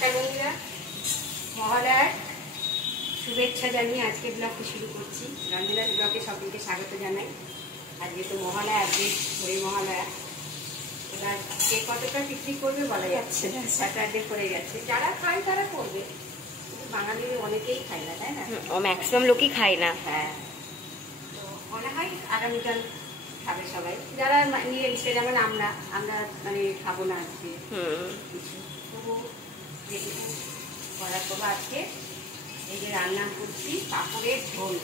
নমস্কার বন্ধুরা, মহালয়ার শুভেচ্ছা জানিয়ে আজকে ব্লগটি শুরু করছি। রঞ্জনার ব্লগে সকলকে স্বাগত জানাই। আজকে তো মহালয়া, আজকে হরি মহালয়া। এবার কে কতটা বিক্রি করবে বলা যাচ্ছে না, স্যাটারডে পড়ে গেছে। যারা খায় তারা করবে, বাঙালির অনেকেই খায় না, তাই না? ও ম্যাক্সিমাম লোকই খায় না। হ্যাঁ, তো মনে হয় আগামীকাল খাবে সবাই। যারা নিরামিষে, যেমন আমরা মানে খাবো না আজকে কিছু, তবু যেটুকু করার করবো। আজকে এই যে রান্না করছি পাঁপড়ের ঝোল,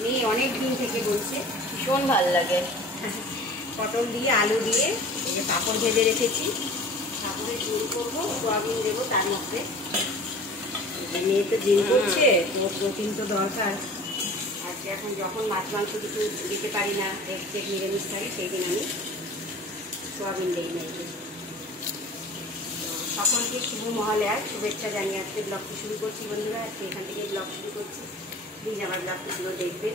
মেয়ে অনেক দিন থেকে বলছে, ভীষণ ভালো লাগে। পটল দিয়ে আলু দিয়ে এই যে পাঁপড় ভেজে রেখেছি, পাঁপড়ের ঝোল করবো, সোয়াবিন দেবো তার মধ্যে। মেয়ে তো জিম করছে, তো প্রোটিন তো দরকার। আজকে এখন যখন মাছ মাংস কিছু দিতে পারি না, এগ নিরামিষ খাই, সেই দিন আমি সোয়াবিন দিই না। সকলকে শুভ মহালয়ার শুভেচ্ছা জানিয়ে আজকে ব্লগটি শুরু করছি বন্ধুরা। আজকে এখান থেকে ব্লগ শুরু করছি। প্লিজ আমার ব্লগটি পুরো দেখবেন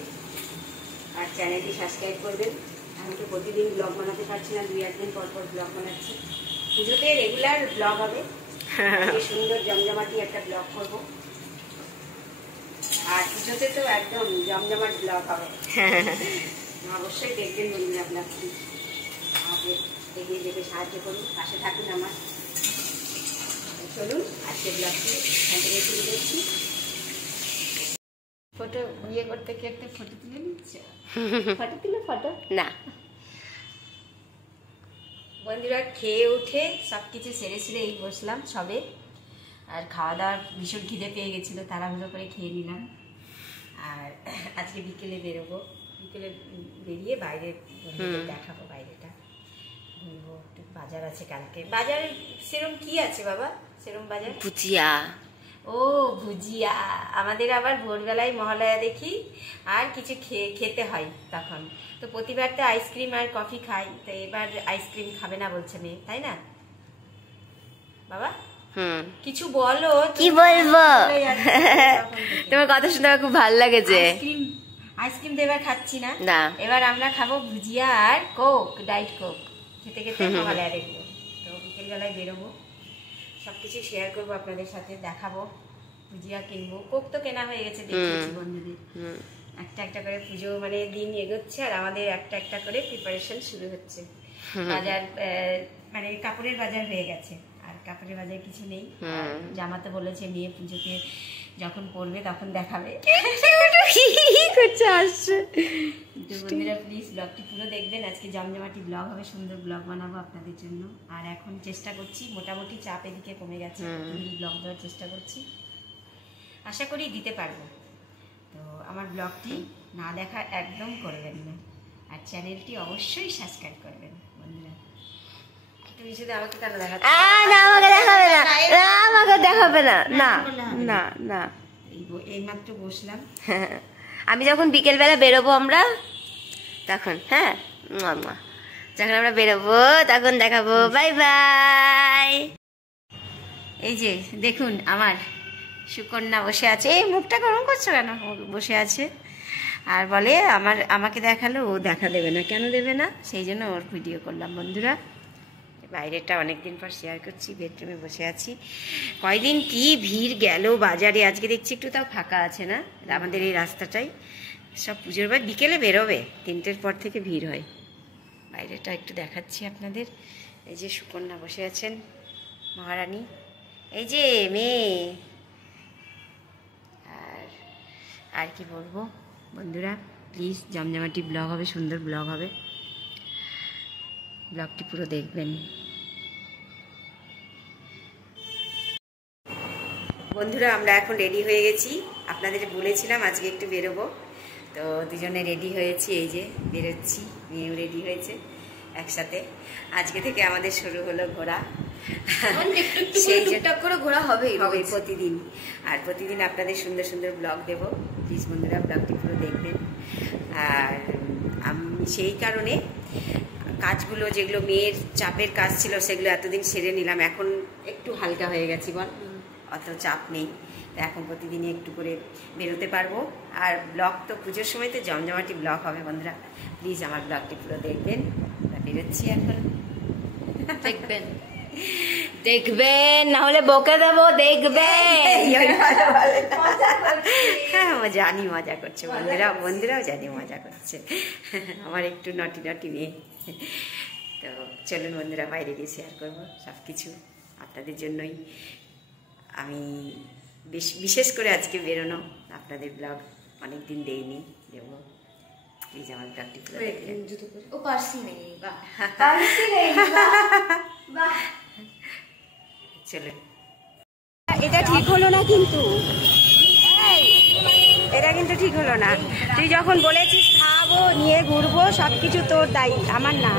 আর চ্যানেলটি সাবস্ক্রাইব করবেন। আমি তো প্রতিদিন ব্লগ বানাতে পারছি না, 2-1 দিন পর পর ব্লগ বানাচ্ছি। পুজোতে রেগুলার ব্লগ হবে, সুন্দর জমজমাটি একটা ব্লগ করবো। আর পুজোতে তো একদম জমজমাট ব্লগ হবে, অবশ্যই দেখবেন বন্ধুরা। ব্লগটি আমাকে এগিয়ে যেতে সাহায্য করুন, পাশে থাকুন আমার। চলুন আজকে ব্লগটি এখান থেকে শুরু করছি। ফটো বিয়ে করতে কি একটা ফটো তুলে নিচ্ছে? ফটো তুলে ফটো না বন্ধুরা, খেয়ে উঠে সব কিছু সেরে এই বসলাম সবে। আর খাওয়া দাওয়ার ভীষণ খিদে পেয়ে গেছিলো, তাড়াহুড়ো করে খেয়ে নিলাম। আর আজকে বিকেলে বেরোবো, বিকেলে বেরিয়ে বাইরে দেখাবো, বাইরেটা ঘুরবো। একটু বাজার আছে কালকে। বাজারে সেরকম কি আছে বাবা? সেরকম বাজার ভুজিয়া। ও ভুজিয়া, আমাদের আবার ভোরবেলায় মহালয়া দেখি আর কিছু খেতে হয় তখন। তো প্রতিবার তো আইসক্রিম আর কফি খাই, তো এবার আইসক্রিম খাবে না বলছে মেয়ে, তাই না বাবা? কিছু বলো। কি বলবো? তোমার কথা শুনে আমার খুব ভালো লাগে। যে আইসক্রিম তো এবার খাচ্ছি না, এবার আমরা খাবো ভুজিয়া আর কোক, ডায়েট কোক খেতে খেতে মহালয়া দেখবো। তো বিকেলবেলায় বেরোবো, সবকিছু শেয়ার করবো আপনাদের সাথে, দেখাবো। ভুজিয়া কিনবো, কোক তো কেনা হয়ে গেছে, দেখেছি বন্ধুদের। একটা একটা করে পুজো মানে দিন এগোচ্ছে, আর আমাদের একটা একটা করে প্রিপারেশন শুরু হচ্ছে। বাজার মানে কাপড়ের বাজার হয়ে গেছে, আর কাপড়ের বাজার কিছু নেই। জামা তো বলেছে মেয়ে পুজোতে যখন পরবে তখন দেখাবে। বন্ধুরা প্লিজ ব্লগটি পুরো দেখবেন। আজকে জমজমাটি ব্লগ হবে, সুন্দর ব্লগ বানাবো আপনাদের জন্য। আর এখন চেষ্টা করছি, মোটামুটি চাপ এদিকে কমে গেছে, ব্লগ দেওয়ার চেষ্টা করছি, আশা করি দিতে পারবো। তো আমার ব্লগটি না দেখা একদম করবেন না, আর চ্যানেলটি অবশ্যই সাবস্ক্রাইব করবেন বন্ধুরা। তুমি শুধু আমাকে কেন দেখাচ্ছ? আমাকে দেখাবে না, না না না। এইমাত্র বসলাম, আমি যখন বিকেলবেলা বেরোবো আমরা তখন, হ্যাঁ যখন আমরা বেরোবো তখন দেখাবো। Bye bye. এই যে দেখুন আমার সুকন্যা বসে আছে। এই মুখটা গরম করছো কেন? বসে আছে আর বলে আমাকে দেখালো, ও দেখা দেবে না। কেন দেবে না? সেই জন্য ওর ভিডিও করলাম বন্ধুরা। বাইরেটা অনেকদিন পর শেয়ার করছি, বেডরুমে বসে আছি। কয়দিন কি ভিড় গেল বাজারে, আজকে দেখছি একটু তাও ফাঁকা আছে না আমাদের এই রাস্তাটাই। সব পুজোর বার বিকেলে বেরোবে, 3টের পর থেকে ভিড় হয়। বাইরেটা একটু দেখাচ্ছি আপনাদের। এই যে সুকন্যা বসে আছেন, মহারানী। এই যে মেয়ে। আর কি বলবো বন্ধুরা, প্লিজ জমজমাটি ব্লগ হবে, সুন্দর ব্লগ হবে, ব্লগটি পুরো দেখবেন বন্ধুরা। আমরা এখন রেডি হয়ে গেছি, আপনাদের বলেছিলাম আজকে একটু বেরোবো, তো দুজনে রেডি হয়েছি। এই যে বেরোচ্ছি, মেয়েও রেডি হয়েছে একসাথে। আজকে থেকে আমাদের শুরু হলো ঘোরা। সেই টুকটাক করে ঘোরা হবেই প্রতিদিন, আর প্রতিদিন আপনাদের সুন্দর সুন্দর ব্লগ দেবো। প্লিজ বন্ধুরা ব্লগটি পুরো দেখবেন। আর আমি সেই কারণে কাজগুলো, যেগুলো মেয়ের চাপের কাজ ছিল, সেগুলো এতদিন সেরে নিলাম। এখন একটু হালকা হয়ে গেছি, বল, অত চাপ নেই। এখন প্রতিদিনই একটু করে বেরোতে পারবো। আর ব্লগ তো পুজোর সময় তো জমজমাটি ব্লগ হবে বন্ধুরা। প্লিজ আমার ব্লগটি পুরো দেখবেন। বেরোচ্ছি এখন, দেখবেন। দেখবেন, না হলে বকে দেবো, দেখবেন। হ্যাঁ জানি মজা করছে, বন্ধুরাও জানি মজা করছে। আমার একটু নটি নটি মেয়ে। তো চলুন বন্ধুরা, বাইরে গিয়ে শেয়ার করবো সব কিছু আপনাদের জন্যই। আমি বিশেষ করে আজকে বেরোনো, আপনাদের ব্লগ অনেকদিন দেইনি, দেবো। প্লিজ আমার ব্লগটি পুরো দেখবেন। ও পার্সি নেই, চলুন। এটা ঠিক হলো না কিন্তু, এটা কিন্তু ঠিক হলো না। তুই যখন বলেছিস খাবো, নিয়ে ঘুরবো, সবকিছু তোর দায়িত্ব, আমার না।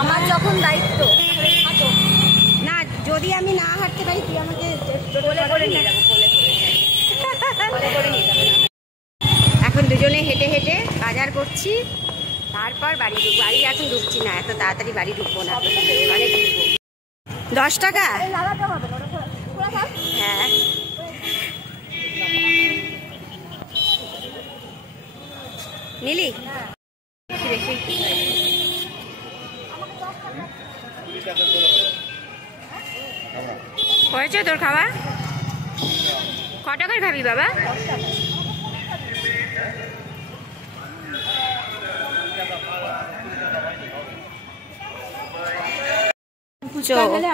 আমার যখন দায়িত্ব না, যদি আমি না হাঁটতে পারি তুই আমাকে কোলে করে নিয়ে যাবো, কোলে করে নিয়ে যাবো। এখন দুজনে হেঁটে হেঁটে বাজার করছি, তারপর বাড়ি ঢুকবো। বাড়ি এখন ঢুকছি না, এত তাড়াতাড়ি বাড়ি ঢুকবো না, মানে ঢুকবো। 10 টাকা? হ্যাঁ। নিলি? হয়েছে তোর খাওয়া? ক টাকার খাবি বাবা?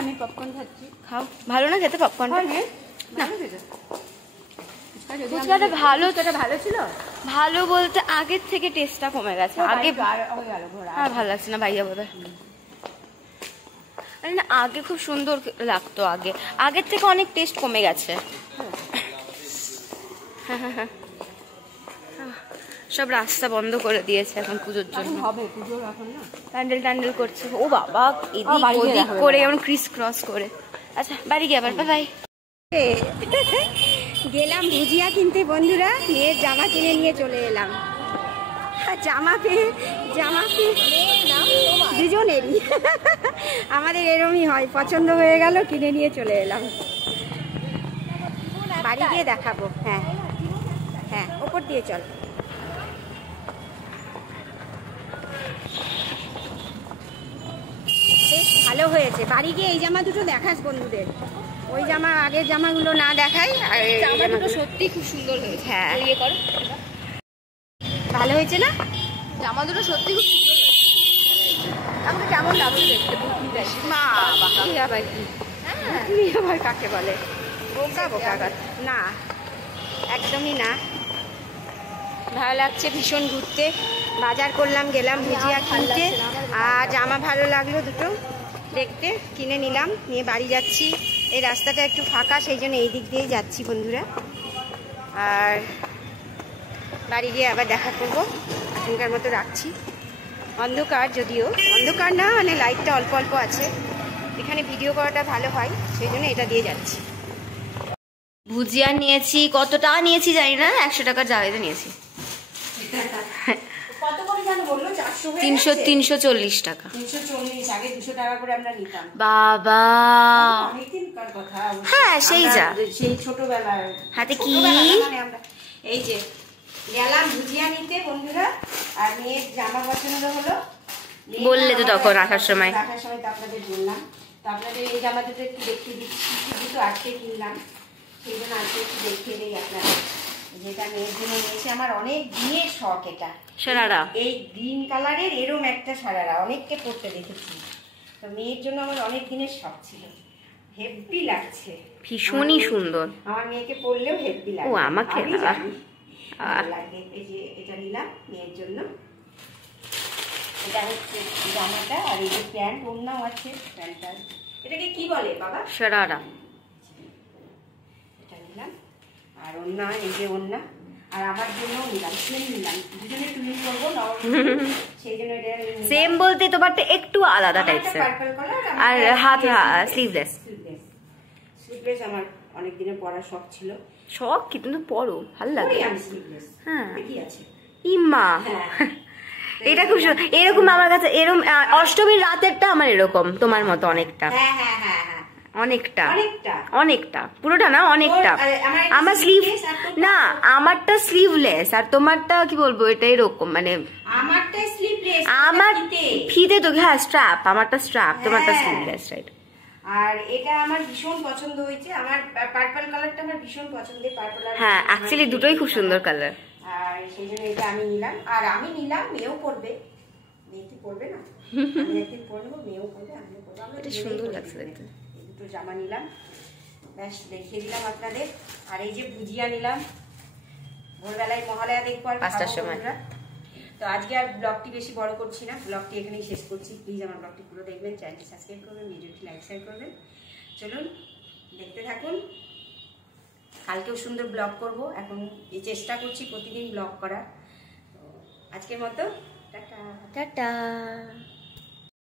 আমি পপকর্ন খাচ্ছি। খাও। ভালো না খেতে পপকর্ন? ফুচকাটা ভালো, ভালো ছিল। ভালো বলতে আগের থেকে টেস্টটা কমে গেছে। আগে আর ভালো লাগছে না, ভাইয়া বোধ হয়। না, আগে খুব সুন্দর লাগতো, আগের থেকে অনেক টেস্ট কমে গেছে। সব রাস্তা বন্ধ করে দিয়েছে এখন পুজোর জন্য। প্যান্ডেল ট্যান্ডেল করছে। ও বাবা, এদিক ওদিক করে এমন ক্রিস ক্রস করে। আচ্ছা বাড়ি গিয়ে আবার বাই। গেলাম ভুজিয়া কিনতে বন্ধুরা, মেয়ের জামা কিনে নিয়ে চলে এলাম। জামা পেয়ে দুজনেরই আমাদের এরমই হয়, পছন্দ হয়ে গেল, কিনে নিয়ে চলে এলাম। বাড়ি গিয়ে দেখাবো। হ্যাঁ হ্যাঁ, ওপর দিয়ে চল। বেশ ভালো হয়েছে। বাড়ি গিয়ে এই জামা দুটো দেখাস বন্ধুদের, ওই জামা আগের জামাগুলো না দেখাই। আর জামা দুটো সত্যি খুব সুন্দর হয়েছে। হ্যাঁ, ইয়ে করো, ভালো হয়েছে না? জামা দুটো সত্যি খুব সুন্দর হয়েছে। আমাকে কেমন লাগছে দেখতে? মা বাবা, আবার কি? আবার কাকে বলে? বোকা বোকা না, একদমই না। ভালো লাগছে ভীষণ ঘুরতে। বাজার করলাম, গেলাম ভুজিয়া কিনতে, আর জামা ভালো লাগলো দুটো দেখতে, কিনে নিলাম, নিয়ে বাড়ি যাচ্ছি। এই রাস্তাটা একটু ফাঁকা, সেই জন্য এই দিক দিয়েই যাচ্ছি বন্ধুরা। আর বাড়ি গিয়ে আবার দেখা করবো। এখনকার মতো রাখছি। অন্ধকার, যদিও অন্ধকার না, মানে লাইটটা অল্প অল্প আছে, এখানে ভিডিও করাটা ভালো হয়, সেই জন্য এটা দিয়ে যাচ্ছি। ভুজিয়া নিয়েছি, কত টাকা নিয়েছি জানি না, 100 টাকা জায়গা নিয়েছি। কত করে জানো বললো? 340 টাকা। 340, আগে 200 টাকা করে আমরা নিতাম। বাবা, অনেকদিনকার কথা। হ্যাঁ সেই যা, সেই ছোটবেলায়। হাতে কি এই যে গেলাম ভুজিয়া নিতে বন্ধুরা, আর মেয়ের জামা পছন্দ হলো, বললে তো তখন আসার সময়। তো আপনাদের বললাম, তো আপনাদের এই জামা দুটো একটু দেখিয়ে দিচ্ছি। দুটো আজকে কিনলাম, সেই জন্য আজকে একটু দেখিয়ে দিই আপনারা। যেটা মেয়ের জন্য নিয়েছে, আমার অনেক দিনের শখ এটা, সারারা। এই গ্রিন কালারের এরম একটা সারারা অনেককে পরতে দেখেছি, তো মেয়ের জন্য আমার অনেক দিনের শখ ছিল। হেভি লাগছে, ভীষণই সুন্দর। আমার মেয়েকে পরলেও হেভি লাগে। ও আমাকে লাগে। এই যে এটা নিলাম মেয়ের জন্য, এটা হচ্ছে জামাটা, আর এই যে প্যান্ট, ওড়নাও আছে প্যান্টটা। এটাকে কি বলে বাবা? সারারা। এটা নিলাম, আর ওড়না, এই যে ওড়না, আর আমার জন্য নিলাম, সেম নিলাম, দুজনে টুইন করবো, সেই জন্য এটা সেম বলতে তোমারটা একটু আলাদা টাইপসের, পার্পল কালার, আর হাত স্লিভলেস। স্লিভলেস আমার অনেক দিনের পরার শখ ছিল। শখ কি? তুমি পরো, ভালো লাগে। হ্যাঁ, কি আছে ইমা, এটা খুব সুন্দর। এরকম আমার কাছে এরকম অষ্টমীর রাতেরটা আমার এরকম তোমার মতো অনেকটা। হ্যাঁ হ্যাঁ হ্যাঁ হ্যাঁ, অনেকটা, পুরোটা না, অনেকটা। আমার স্লিভ না, আমারটা স্লিভলেস, আর তোমারটা কি বলবো, এটা এরকম, মানে আমারটা স্লিভলেস। আমার ফিতে তো, হ্যাঁ স্ট্র্যাপ, আমারটা স্ট্র্যাপ, তোমারটা স্লিভলেস, রাইট। আর এটা আমার ভীষণ পছন্দ হয়েছে, আমার পার্পল কালারটা আমার ভীষণ পছন্দের, পার্পল আর হ্যাঁ অ্যাকচুয়ালি দুটোই খুব সুন্দর কালার। আর সেই জন্য এটা আমি নিলাম। আর আমি নিলাম, মেয়েও পরবে। মেয়ে কি পরবে না? আমি একদিন পরবো, মেয়েও পরবে, আমিও পরবো। এটা সুন্দর লাগছে দেখতে। এই দুটো জামা নিলাম, ব্যাস দেখিয়ে দিলাম আপনাদের। আর এই যে ভুজিয়া নিলাম, ভোরবেলায় মহালয়া দেখবো আর 5টার সময়। তো আজকে আর ব্লগটি বেশি বড় করছি না, ব্লগটি এখানেই শেষ করছি। প্লিজ আমার ব্লগটি পুরো দেখবেন, চ্যানেলটি সাবস্ক্রাইব করবেন, ভিডিওটি লাইক শেয়ার করবেন। চলুন দেখতে থাকুন। কালকেও সুন্দর ব্লগ করব, এখন এই চেষ্টা করছি প্রতিদিন ব্লগ করার। তো আজকের মতো টাটা। টাটা।